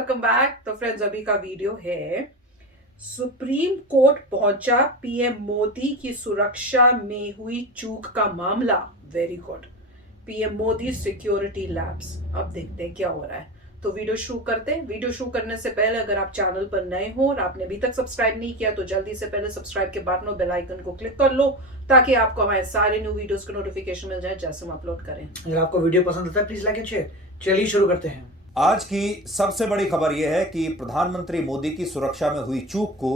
Welcome back. तो friends, अभी का वीडियो है सुप्रीम कोर्ट पहुंचा पीएम मोदी की सुरक्षा में हुई चूक का मामला। Very good. PM Modi security labs. अब देखते हैं क्या हो रहा है। तो वीडियो शुरू करते हैं। वीडियो शुरू करने से पहले अगर आप चैनल पर नए हो और आपने अभी तक सब्सक्राइब नहीं किया तो जल्दी से पहले सब्सक्राइब के बटन और बेल आइकन को क्लिक कर लो ताकि आपको हमारे सारे न्यू वीडियोस के नोटिफिकेशन मिल जाए जैसे हम अपलोड करें। अगर आपको वीडियो पसंद आता है प्लीज लाइक एंड शेयर। चलिए शुरू करते हैं। आज की सबसे बड़ी खबर यह है कि प्रधानमंत्री मोदी की सुरक्षा में हुई चूक को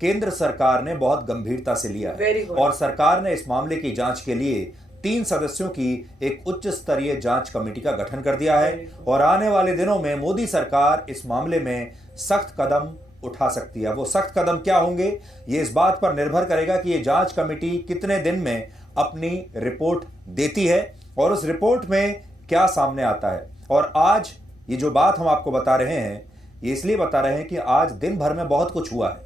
केंद्र सरकार ने बहुत गंभीरता से लिया है और सरकार ने इस मामले की जांच के लिए 3 सदस्यों की एक उच्च स्तरीय जांच कमेटी का गठन कर दिया है और आने वाले दिनों में मोदी सरकार इस मामले में सख्त कदम उठा सकती है। वो सख्त कदम क्या होंगे, ये इस बात पर निर्भर करेगा कि ये जांच कमेटी कितने दिन में अपनी रिपोर्ट देती है और उस रिपोर्ट में क्या सामने आता है। और आज ये जो बात हम आपको बता रहे हैं, ये इसलिए बता रहे हैं कि आज दिन भर में बहुत कुछ हुआ है।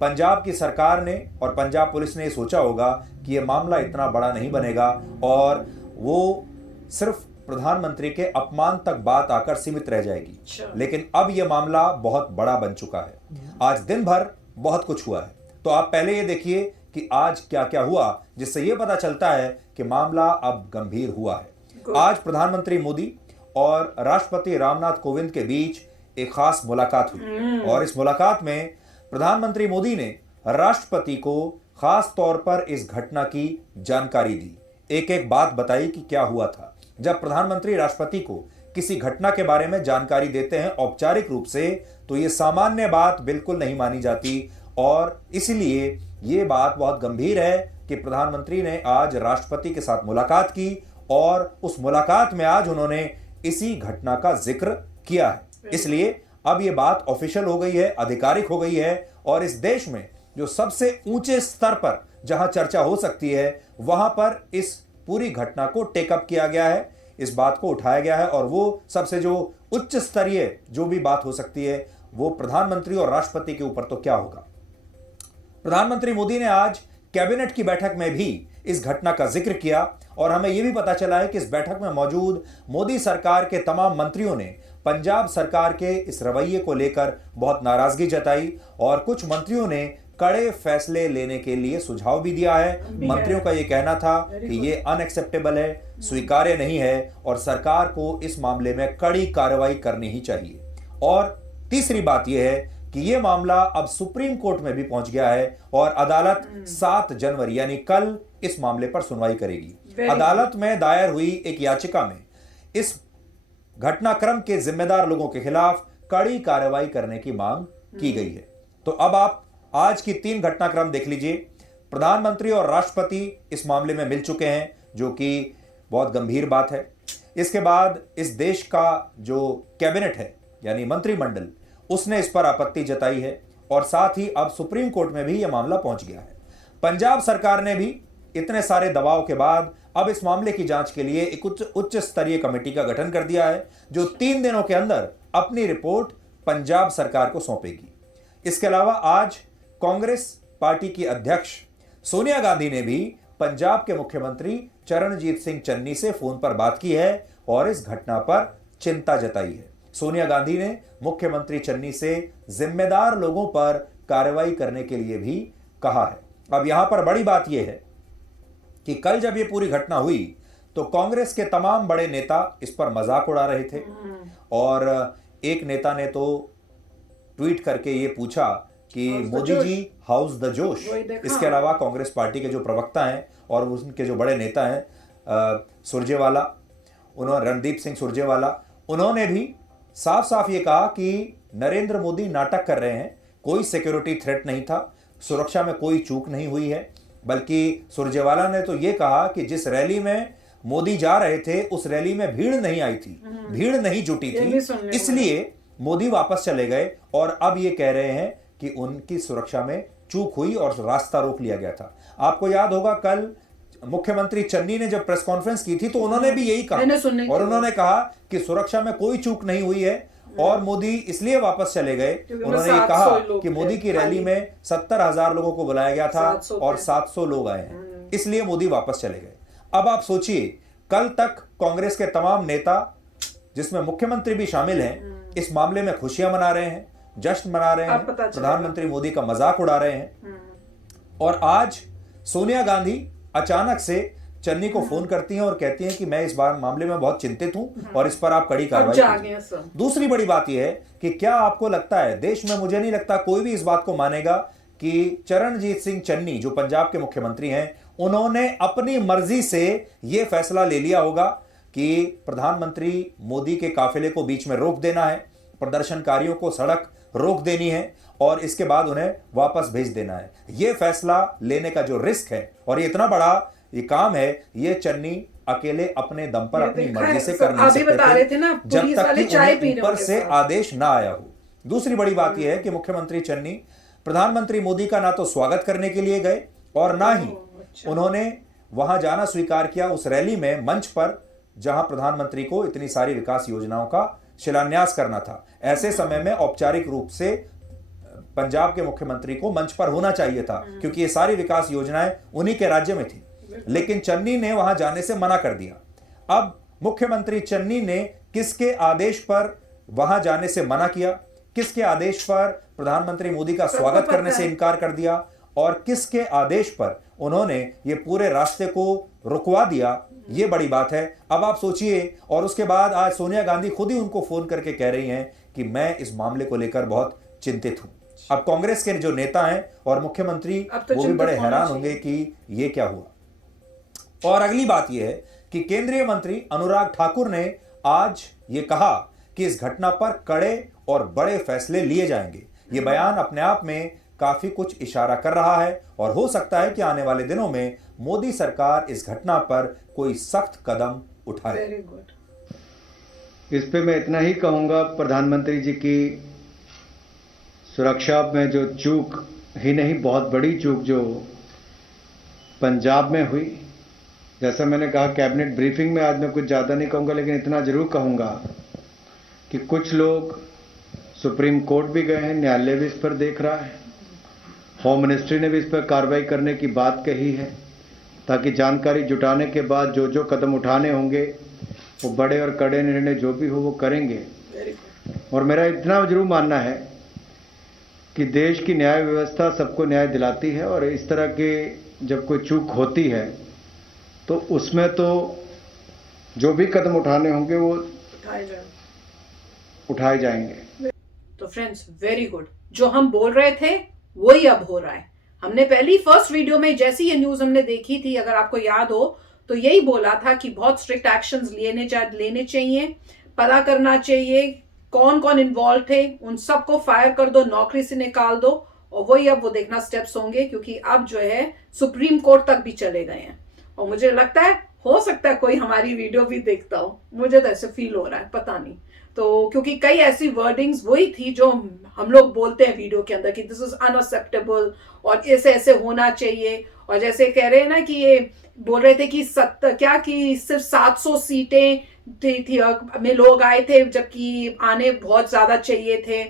पंजाब की सरकार ने और पंजाब पुलिस ने ये सोचा होगा कि ये मामला इतना बड़ा नहीं बनेगा और वो सिर्फ प्रधानमंत्री के अपमान तक बात आकर सीमित रह जाएगी, लेकिन अब यह मामला बहुत बड़ा बन चुका है। आज दिन भर बहुत कुछ हुआ है। तो आप पहले ये देखिए कि आज क्या क्या हुआ, जिससे यह पता चलता है कि मामला अब गंभीर हुआ है। आज प्रधानमंत्री मोदी और राष्ट्रपति रामनाथ कोविंद के बीच एक खास मुलाकात हुई और इस मुलाकात में प्रधानमंत्री मोदी ने राष्ट्रपति को खास तौर पर इस घटना की जानकारी दी। एक एक बात बताई कि क्या हुआ था। जब प्रधानमंत्री राष्ट्रपति को किसी घटना के बारे में जानकारी देते हैं औपचारिक रूप से, तो यह सामान्य बात बिल्कुल नहीं मानी जाती और इसलिए यह बात बहुत गंभीर है कि प्रधानमंत्री ने आज राष्ट्रपति के साथ मुलाकात की और उस मुलाकात में आज उन्होंने इसी घटना का जिक्र किया है। इसलिए अब यह बात ऑफिशियल हो गई है, आधिकारिक हो गई है और इस देश में जो सबसे ऊंचे स्तर पर जहां चर्चा हो सकती है वहां पर इस पूरी घटना को टेकअप किया गया है, इस बात को उठाया गया है और वो सबसे जो उच्च स्तरीय जो भी बात हो सकती है वो प्रधानमंत्री और राष्ट्रपति के ऊपर तो क्या होगा। प्रधानमंत्री मोदी ने आज कैबिनेट की बैठक में भी इस घटना का जिक्र किया और हमें यह भी पता चला है कि इस बैठक में मौजूद मोदी सरकार के तमाम मंत्रियों ने पंजाब सरकार के इस रवैये को लेकर बहुत नाराजगी जताई और कुछ मंत्रियों ने कड़े फैसले लेने के लिए सुझाव भी दिया है। मंत्रियों का यह कहना था कि यह अनएक्सेप्टेबल है, स्वीकार्य नहीं है और सरकार को इस मामले में कड़ी कार्रवाई करनी ही चाहिए। और तीसरी बात यह है कि यह मामला अब सुप्रीम कोर्ट में भी पहुंच गया है और अदालत 7 जनवरी यानी कल इस मामले पर सुनवाई करेगी। अदालत में दायर हुई एक याचिका में इस घटनाक्रम के जिम्मेदार लोगों के खिलाफ कड़ी कार्रवाई करने की मांग की गई है। तो अब आप आज की 3 घटनाक्रम देख लीजिए। प्रधानमंत्री और राष्ट्रपति इस मामले में मिल चुके हैं, जो कि बहुत गंभीर बात है। इसके बाद इस देश का जो कैबिनेट है यानी मंत्रिमंडल, उसने इस पर आपत्ति जताई है और साथ ही अब सुप्रीम कोर्ट में भी यह मामला पहुंच गया है। पंजाब सरकार ने भी इतने सारे दबाव के बाद अब इस मामले की जांच के लिए एक उच्च स्तरीय कमेटी का गठन कर दिया है जो 3 दिनों के अंदर अपनी रिपोर्ट पंजाब सरकार को सौंपेगी। इसके अलावा आज कांग्रेस पार्टी की अध्यक्ष सोनिया गांधी ने भी पंजाब के मुख्यमंत्री चरणजीत सिंह चन्नी से फोन पर बात की है और इस घटना पर चिंता जताई है। सोनिया गांधी ने मुख्यमंत्री चन्नी से जिम्मेदार लोगों पर कार्रवाई करने के लिए भी कहा है। अब यहां पर बड़ी बात यह है कि कल जब यह पूरी घटना हुई तो कांग्रेस के तमाम बड़े नेता इस पर मजाक उड़ा रहे थे और एक नेता ने तो ट्वीट करके ये पूछा कि मोदी जी हाउस द जोश। इसके अलावा कांग्रेस पार्टी के जो प्रवक्ता हैं और उनके जो बड़े नेता हैं सुरजेवाला, उन्होंने रणदीप सिंह सुरजेवाला, उन्होंने भी साफ साफ ये कहा कि नरेंद्र मोदी नाटक कर रहे हैं, कोई सिक्योरिटी थ्रेट नहीं था, सुरक्षा में कोई चूक नहीं हुई है। बल्कि सुरजेवाला ने तो ये कहा कि जिस रैली में मोदी जा रहे थे उस रैली में भीड़ नहीं आई थी, भीड़ नहीं जुटी थी, इसलिए मोदी वापस चले गए और अब ये कह रहे हैं कि उनकी सुरक्षा में चूक हुई और रास्ता रोक लिया गया था। आपको याद होगा कल मुख्यमंत्री चन्नी ने जब प्रेस कॉन्फ्रेंस की थी तो उन्होंने भी यही कहा और उन्होंने कहा कि सुरक्षा में कोई चूक नहीं हुई है और मोदी इसलिए वापस चले गए। उन्होंने ये कहा कि मोदी की रैली में 70,000 लोगों को बुलाया गया था और 700 लोग आए हैं, इसलिए मोदी वापस चले गए। अब आप सोचिए, कल तक कांग्रेस के तमाम नेता जिसमें मुख्यमंत्री भी शामिल हैं, इस मामले में खुशियां मना रहे हैं, जश्न मना रहे हैं, प्रधानमंत्री मोदी का मजाक उड़ा रहे हैं। और आज सोनिया गांधी अचानक से चन्नी को फोन करती हैं और कहती हैं कि मैं इस बार मामले में बहुत चिंतित हूं और इस पर आप कड़ी कार्रवाई कीजिए। दूसरी बड़ी बात यह है कि क्या आपको लगता है, देश में मुझे नहीं लगता कोई भी इस बात को मानेगा कि चरणजीत सिंह चन्नी जो पंजाब के मुख्यमंत्री हैं, उन्होंने अपनी मर्जी से यह फैसला ले लिया होगा कि प्रधानमंत्री मोदी के काफिले को बीच में रोक देना है, प्रदर्शनकारियों को सड़क रोक देनी है और इसके बाद उन्हें वापस भेज देना है। यह फैसला लेने का जो रिस्क है और ये इतना बड़ा ये काम है, ये चन्नी अकेले अपने दम पर अपनी मर्जी से कर नहीं सकते थे जब तक कि उन्हें ऊपर से आदेश ना आया हो। दूसरी बड़ी बात यह है कि मुख्यमंत्री चन्नी प्रधानमंत्री मोदी का ना तो स्वागत करने के लिए गए और ना ही उन्होंने वहां जाना स्वीकार किया उस रैली में, मंच पर, जहां प्रधानमंत्री को इतनी सारी विकास योजनाओं का शिलान्यास करना था। ऐसे समय में औपचारिक रूप से पंजाब के मुख्यमंत्री को मंच पर होना चाहिए था क्योंकि ये सारी विकास योजनाएं उन्हीं के राज्य में थी, लेकिन चन्नी ने वहां जाने से मना कर दिया। अब मुख्यमंत्री चन्नी ने किसके आदेश पर वहां जाने से मना किया, किसके आदेश पर प्रधानमंत्री मोदी का स्वागत करने से इनकार कर दिया और किसके आदेश पर उन्होंने ये पूरे रास्ते को रुकवा दिया, ये बड़ी बात है। अब आप सोचिए, और उसके बाद आज सोनिया गांधी खुद ही उनको फोन करके कह रही हैं कि मैं इस मामले को लेकर बहुत चिंतित हूं। अब कांग्रेस के जो नेता हैं और मुख्यमंत्री वो भी बड़े हैरान होंगे कि ये क्या हुआ। और अगली बात यह है कि केंद्रीय मंत्री अनुराग ठाकुर ने आज ये कहा कि इस घटना पर कड़े और बड़े फैसले लिए जाएंगे। ये बयान अपने आप में काफी कुछ इशारा कर रहा है और हो सकता है कि आने वाले दिनों में मोदी सरकार इस घटना पर कोई सख्त कदम उठाए। Very good. इस पे मैं इतना ही कहूंगा, प्रधानमंत्री जी की सुरक्षा में जो चूक ही नहीं, बहुत बड़ी चूक जो पंजाब में हुई, जैसा मैंने कहा कैबिनेट ब्रीफिंग में, आज मैं कुछ ज़्यादा नहीं कहूँगा लेकिन इतना ज़रूर कहूँगा कि कुछ लोग सुप्रीम कोर्ट भी गए हैं, न्यायालय भी इस पर देख रहा है, होम मिनिस्ट्री ने भी इस पर कार्रवाई करने की बात कही है ताकि जानकारी जुटाने के बाद जो जो कदम उठाने होंगे वो बड़े और कड़े निर्णय जो भी हो वो करेंगे। और मेरा इतना जरूर मानना है कि देश की न्याय व्यवस्था सबको न्याय दिलाती है और इस तरह के जब कोई चूक होती है तो उसमें तो जो भी कदम उठाने होंगे वो उठाए जाएंगे। तो फ्रेंड्स, वेरी गुड। जो हम बोल रहे थे वही अब हो रहा है। हमने पहली फर्स्ट वीडियो में जैसी ये न्यूज हमने देखी थी, अगर आपको याद हो, तो यही बोला था कि बहुत स्ट्रिक्ट एक्शंस लेने चाहिए, पता करना चाहिए कौन कौन इन्वॉल्व थे, उन सबको फायर कर दो, नौकरी से निकाल दो। और वही अब वो देखना स्टेप्स होंगे क्योंकि अब जो है सुप्रीम कोर्ट तक भी चले गए हैं। और मुझे लगता है हो सकता है कोई हमारी वीडियो भी देखता हो, मुझे तो ऐसे फील हो रहा है, पता नहीं। तो क्योंकि कई ऐसी वर्डिंग्स वही थी जो हम लोग बोलते हैं वीडियो के अंदर कि दिस इज अनअक्सेप्टेबल और ऐसे ऐसे होना चाहिए। और जैसे कह रहे हैं ना कि ये बोल रहे थे कि सिर्फ 700 सीटें थी में लोग आए थे जबकि आने बहुत ज्यादा चाहिए थे।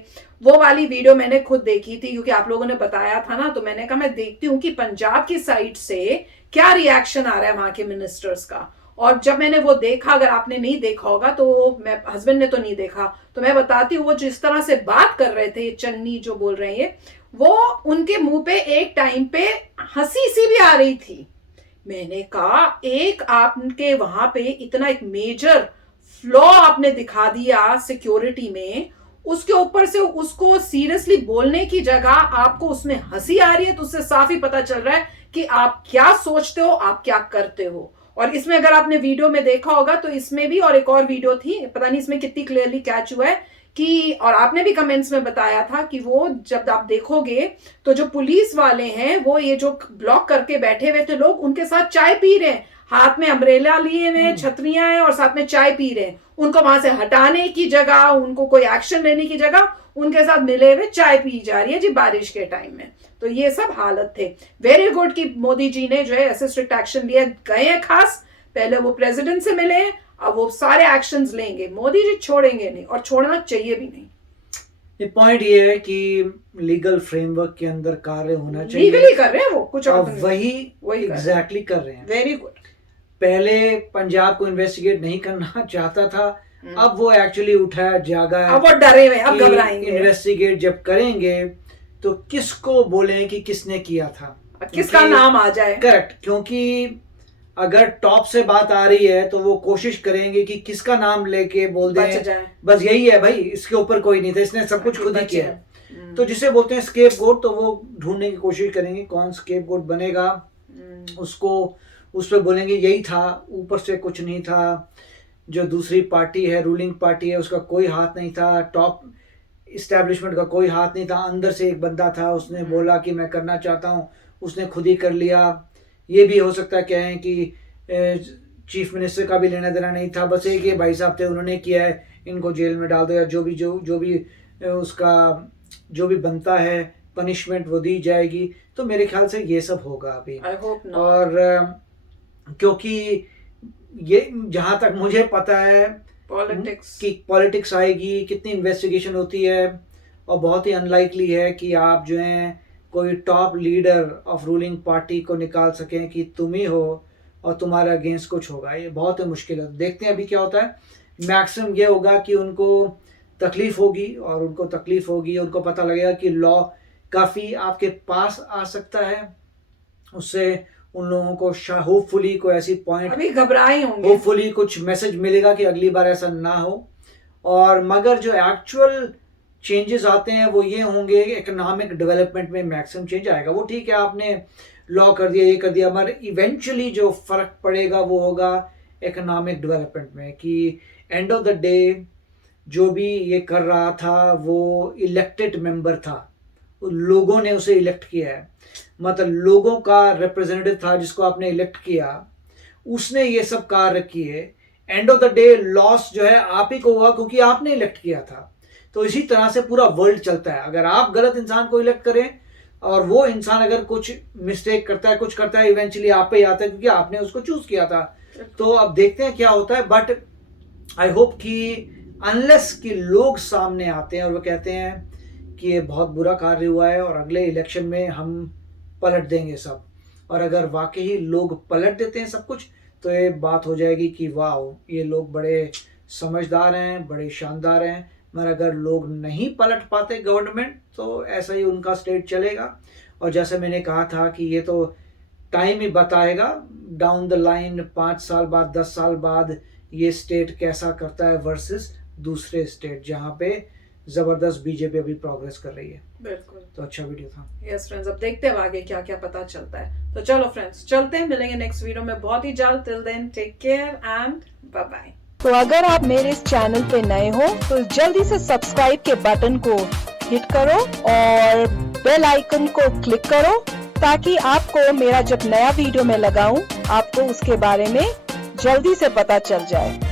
वो वाली वीडियो मैंने खुद देखी थी क्योंकि आप लोगों ने बताया था ना, तो मैंने कहा मैं देखती हूँ कि पंजाब की साइड से क्या रिएक्शन आ रहा है वहां के मिनिस्टर्स का। और जब मैंने वो देखा, अगर आपने नहीं देखा होगा तो मैं, हस्बैंड ने तो नहीं देखा, तो मैं बताती हूँ वो जिस तरह से बात कर रहे थे, चन्नी जो बोल रहे हैं, वो उनके मुंह पे एक टाइम पे हंसी सी भी आ रही थी। मैंने कहा एक आपके वहां पे इतना एक मेजर फ्लॉ आपने दिखा दिया सिक्योरिटी में, उसके ऊपर से उसको सीरियसली बोलने की जगह आपको उसमें हंसी आ रही है, तो उससे साफ ही पता चल रहा है कि आप क्या सोचते हो, आप क्या करते हो। और इसमें अगर आपने वीडियो में देखा होगा तो इसमें भी और एक और वीडियो थी, पता नहीं इसमें कितनी क्लियरली कैच हुआ है कि, और आपने भी कमेंट्स में बताया था कि वो जब आप देखोगे तो जो पुलिस वाले हैं वो ये जो ब्लॉक करके बैठे हुए थे लोग, उनके साथ चाय पी रहे हैं, हाथ में अम्ब्रेला लिए हुए, छतरियां हैं और साथ में चाय पी रहे हैं। उनको वहां से हटाने की जगह, उनको कोई एक्शन लेने की जगह उनके साथ मिले हुए चाय पी जा रही है जी बारिश के टाइम में। तो ये सब हालत थे। वेरी गुड कि मोदी जी ने जो है ऐसे स्ट्रिक्ट एक्शन लिए गए हैं। खास पहले वो प्रेसिडेंट से मिले हैं, अब वो सारे एक्शंस लेंगे। मोदी जी छोड़ेंगे नहीं और छोड़ना चाहिए भी नहीं। ये पॉइंट ये है कि लीगल फ्रेमवर्क के अंदर कार्य होना चाहिए। लीगली कर रहे हैं वो, कुछ और वही एग्जैक्टली कर रहे हैं। Very good. पहले पंजाब को इन्वेस्टिगेट नहीं करना चाहता था, अब वो एक्चुअली उठाया जागा है, अब वो डरे हुए, अब घबराएंगे। इन्वेस्टिगेट जब करेंगे तो किसको बोले कि किसने किया था, किसका नाम आ जाए। करेक्ट, क्योंकि अगर टॉप से बात आ रही है तो वो कोशिश करेंगे कि किसका नाम लेके बोल दें बस यही है भाई, इसके ऊपर कोई नहीं था, इसने सब कुछ खुद ही किया। तो जिसे बोलते हैं स्केपगोट, तो वो ढूंढने की कोशिश करेंगे कौन स्केपगोट बनेगा, उसको उस पर बोलेंगे यही था, ऊपर से कुछ नहीं था, जो दूसरी पार्टी है, रूलिंग पार्टी है, उसका कोई हाथ नहीं था, टॉप इस्टेब्लिशमेंट का कोई हाथ नहीं था, अंदर से एक बंदा था, उसने बोला कि मैं करना चाहता हूँ, उसने खुद ही कर लिया। ये भी हो सकता है कहें कि चीफ मिनिस्टर का भी लेना देना नहीं था, बस एक ये भाई साहब थे, उन्होंने किया है, इनको जेल में डाल दो, या जो भी उसका जो भी बनता है पनिशमेंट वो दी जाएगी। तो मेरे ख्याल से ये सब होगा अभी। और क्योंकि ये जहाँ तक मुझे पता है पॉलिटिक्स आएगी, कितनी इन्वेस्टिगेशन होती है, और बहुत ही अनलाइकली है कि आप जो हैं कोई top leader of ruling party को निकाल सकें कि तुम ही हो और तुम्हारे अगेंस्ट कुछ होगा, ये बहुत ही मुश्किल है। देखते हैं अभी क्या होता है। मैक्सिमम ये होगा कि उनको तकलीफ होगी, और उनको पता लगेगा कि लॉ काफ़ी आपके पास आ सकता है, उससे उन लोगों को होपफुली कोई ऐसी पॉइंट, अभी घबराए होंगे, होपफुली कुछ मैसेज मिलेगा कि अगली बार ऐसा ना हो। और मगर जो एक्चुअल चेंजेस आते हैं वो ये होंगे, इकोनॉमिक डेवलपमेंट में मैक्सिमम चेंज आएगा। वो ठीक है, आपने लॉ कर दिया, ये कर दिया, मगर इवेंचुअली जो फर्क पड़ेगा वो होगा इकोनॉमिक डेवलपमेंट में, कि एंड ऑफ द डे जो भी ये कर रहा था वो इलेक्टेड मेंबर था, लोगों ने उसे इलेक्ट किया है, मतलब लोगों का रिप्रेजेंटेटिव था जिसको आपने इलेक्ट किया, उसने ये सब कार्य किए। End of the day loss जो है आप ही को हुआ क्योंकि आपने इलेक्ट किया था। तो इसी तरह से पूरा वर्ल्ड चलता है। अगर आप गलत इंसान को इलेक्ट करें और वो इंसान अगर कुछ मिस्टेक करता है, कुछ करता है, इवेंचुअली आप पे ही आता है क्योंकि आपने उसको चूज किया था। तो अब देखते हैं क्या होता है, बट आई होप कि अनलेस कि लोग सामने आते हैं और वो कहते हैं कि ये बहुत बुरा कार्य हुआ है और अगले इलेक्शन में हम पलट देंगे सब, और अगर वाकई लोग पलट देते हैं सब कुछ, तो ये बात हो जाएगी कि वाह ये लोग बड़े समझदार हैं, बड़े शानदार हैं। मगर अगर लोग नहीं पलट पाते गवर्नमेंट, तो ऐसा ही उनका स्टेट चलेगा। और जैसे मैंने कहा था कि ये तो टाइम ही बताएगा, डाउन द लाइन 5 साल बाद, 10 साल बाद ये स्टेट कैसा करता है वर्सेस दूसरे स्टेट जहाँ पे जबरदस्त बीजेपी अभी प्रोग्रेस कर रही है। बिल्कुल। तो अच्छा वीडियो था। यस फ्रेंड्स, अब देखते हैं आगे क्या क्या पता चलता है। तो चलो फ्रेंड्स, चलते हैं, मिलेंगे नेक्स्ट वीडियो में बहुत ही जल्द। Till then take care and bye bye. तो अगर आप मेरे इस चैनल पे नए हो तो जल्दी से सब्सक्राइब के बटन को हिट करो और बेल आइकन को क्लिक करो, ताकि आपको मेरा जब नया वीडियो मैं लगाऊं आपको उसके बारे में जल्दी से पता चल जाए।